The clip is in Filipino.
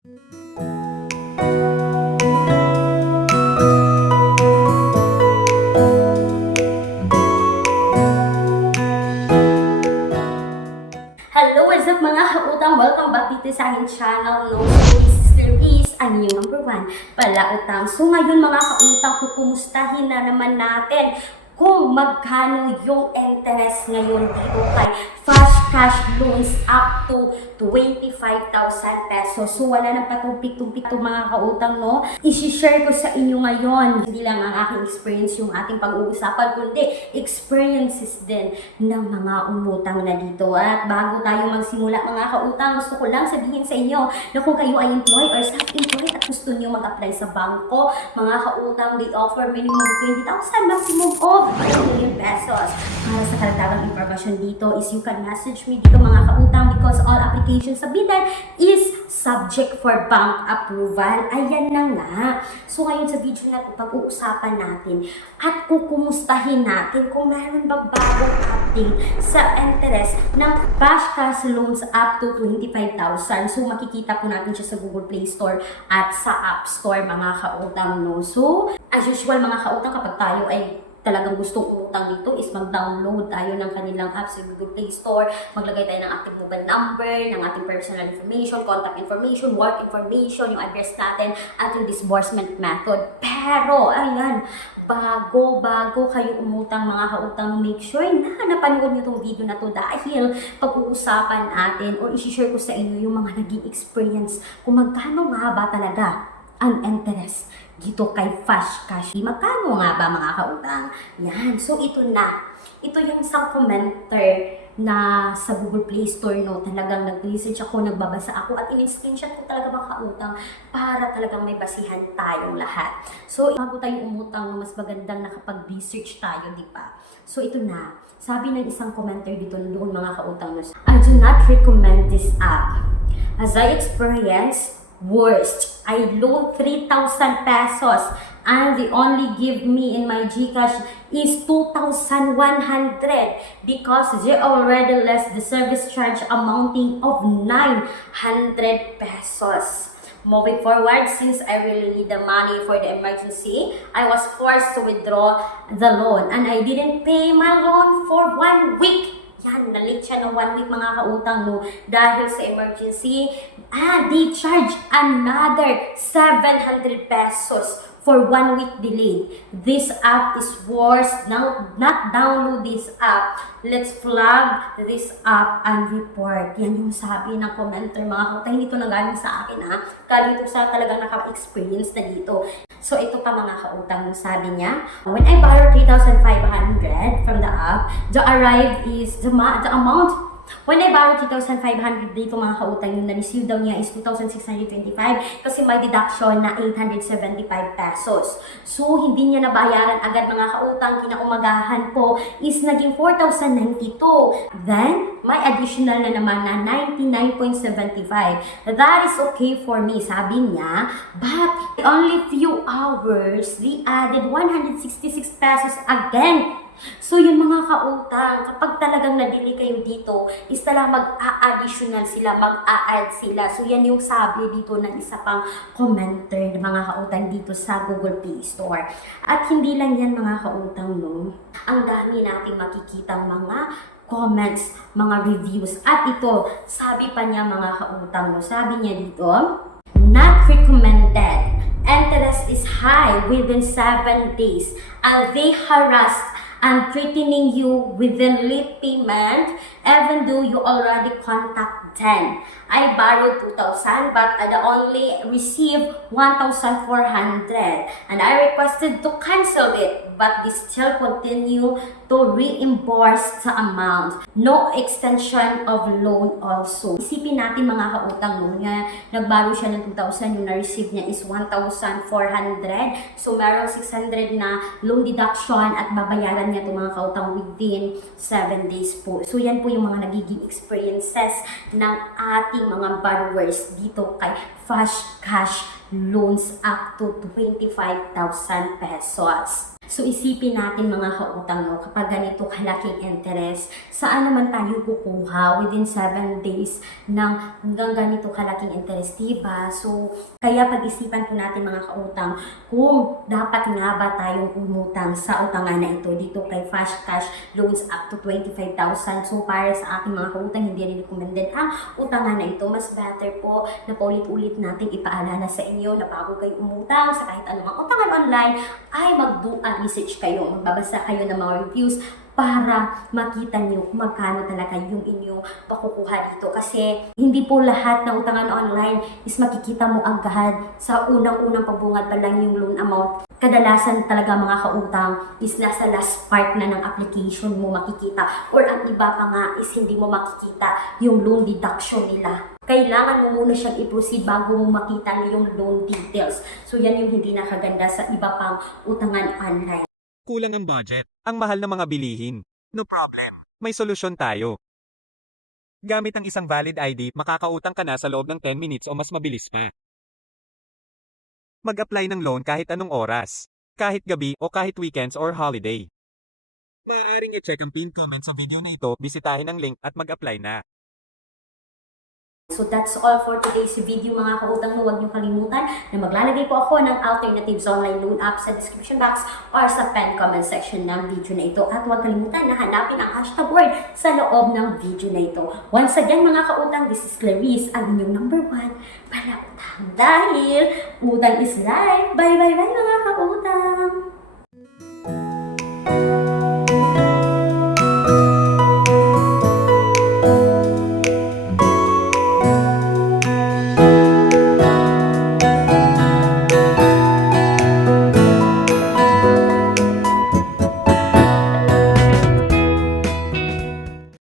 Hello, what's up mga kautang? Welcome back dito sa aking channel. No? So, Sister Peace, ang inyong number 1 palautang. So, ngayon mga kautang, kukumustahin na naman natin kung magkano yung interest ngayon dito kay Fast Cash Loans up to 25,000 pesos. So, wala nang patumpik-tumpik itong mga kautang, no? I-share ko sa inyo ngayon. Hindi lang ang aking experience yung ating pag-uusapan, kundi experiences din ng mga umutang na dito. At bago tayo magsimula mga kautang, gusto ko lang sabihin sa inyo na kung kayo ay employed or self-employed at gusto nyo mag-apply sa bangko, mga kautang, they offer minimum 20,000, maximum of 1 million pesos. Para sa karagdagang impormasyon dito is you can message me dito mga kautang because all applications submitted is subject for bank approval. Ayan na nga. So ngayon sa video na ito, pag-uusapan natin at kukumustahin natin kung meron bang bagong update sa interest ng Fast Cash Loans up to 25,000. So makikita po natin siya sa Google Play Store at sa App Store mga kautang, no? So as usual mga kautang, kapag tayo ay talagang gustong umutang dito is mag-download tayo ng kanilang apps sa Google Play Store, maglagay tayo ng active mobile number, ng ating personal information, contact information, work information, yung address natin, at yung disbursement method. Pero, ayan, bago kayo umutang mga kautang, make sure na napanood nyo itong video na to dahil pag-uusapan natin or isi-share ko sa inyo yung mga naging experience kung magkano nga ba talaga ang interest dito kay Fast Cash. Magkano nga ba mga kautang? Yan. So ito na. Ito yung isang commenter na sa Google Play Store, no, talagang nag-research ako, nagbabasa ako at in-screenshot ko talaga mga kautang para talagang may basihan tayong lahat. So bago tayo umutang, no, mas magandang nakapag-research tayo, di ba? So ito na. Sabi ng isang commenter dito doon mga kautang, no, I do not recommend this app. As I experienced worst, I loan 3,000 pesos and they only give me in my GCash is 2,100 because they already less the service charge amounting of 900 pesos. Moving forward, since I really need the money for the emergency, I was forced to withdraw the loan and I didn't pay my loan for 1 week. Yan, na-late siya ng 1 week mga kautang, no, dahil sa emergency. And they charge another 700 pesos for 1 week delayed. This app is worse. Now, not download this app. Let's flag this app and report. Yan yung sabi ng commenter mga kautang. Hindi ito nanggaling sa akin, ha. Galing ito sa talagang naka-experience na dito. So, ito pa mga kautang, sabi niya, when I borrow 3,500 from the app, the arrived is the amount. When I borrow 3,500 dito mga kautang, yung na-receive daw niya is 2,625 kasi may deduction na 875 pesos. So, hindi niya nabayaran agad mga kautang. Kinaumagahan po is naging 4,092. Then, may additional na naman na 99.75. That is okay for me, sabi niya. But, only few hours, they added 166 pesos again. So yun mga kautang, kapag talagang nadili kayo dito, is talagang mag-a-additional sila, mag-a-add sila. So yan yung sabi dito ng isa pang commenter ng mga kautang dito sa Google Play Store. At hindi lang yan mga kautang, no. Ang dami nating makikitang mga comments, mga reviews. At ito, sabi pa niya mga kautang, no, sabi niya dito, not recommended. Interest is high within 7 days. And they harassed and threatening you within late payment even though you already contact them. I borrowed 2,000 but I only received 1,400 and I requested to cancel it but they still continue to reimburse the amount. No extension of loan also. Isipin natin mga kautang, no, nga nagbaro siya ng 2,000, yung na-receive niya is 1,400. So meron 600 na loan deduction at babayaran niya itong mga kautang within 7 days po. So yan po yung mga nagiging experiences ng ating mga borrowers dito kay Fast Cash Loans up to 25,000 pesos. So isipin natin mga kautang, no, kapag ganito kalaking interest, saan naman tayo kukuha within 7 days ng hanggang ganito kalaking interest, diba? So kaya pag-isipan po natin mga kautang kung dapat nga ba tayong umutang sa utangan na ito dito kay Fast Cash Loans up to 25,000. So para sa ating mga kautang, hindi rin recommended ang utangan na ito. Mas better po na paulit-ulit natin ipaalala sa inyo na bago kayo umutang sa kahit anumang utangan online ay mag-do a research kayo. Magbabasa kayo ng mga reviews para makita nyo kung magkano talaga yung inyong pakukuha dito. Kasi hindi po lahat ng utangan online is makikita mo agad sa unang-unang pagbungad pa lang yung loan amount. Kadalasan talaga mga kautang is nasa last part na ng application mo makikita, or ang iba pa nga is hindi mo makikita yung loan deduction nila. Kailangan mo muna siyang i-proceed bago mo makita yung loan details. So yan yung hindi nakaganda sa iba pang utangan online. Kulang ang budget, ang mahal ng mga bilihin. No problem, may solusyon tayo. Gamit ang isang valid ID, makakautang ka na sa loob ng 10 minutes o mas mabilis pa. Mag-apply ng loan kahit anong oras, kahit gabi o kahit weekends or holiday. Maaaring i-check ang pinned comment sa video na ito, bisitahin ang link at mag-apply na. So that's all for today's video mga kautang. Huwag niyo kalimutan na maglalagay po ako ng alternatives online loan app sa description box or sa pen comment section ng video na ito. At huwag kalimutan na hanapin ang hashtag word sa loob ng video na ito. Once again mga kautang, this is Clarice, ang inyong number 1 para utang. Dahil utang is life. Bye bye bye mga kautang!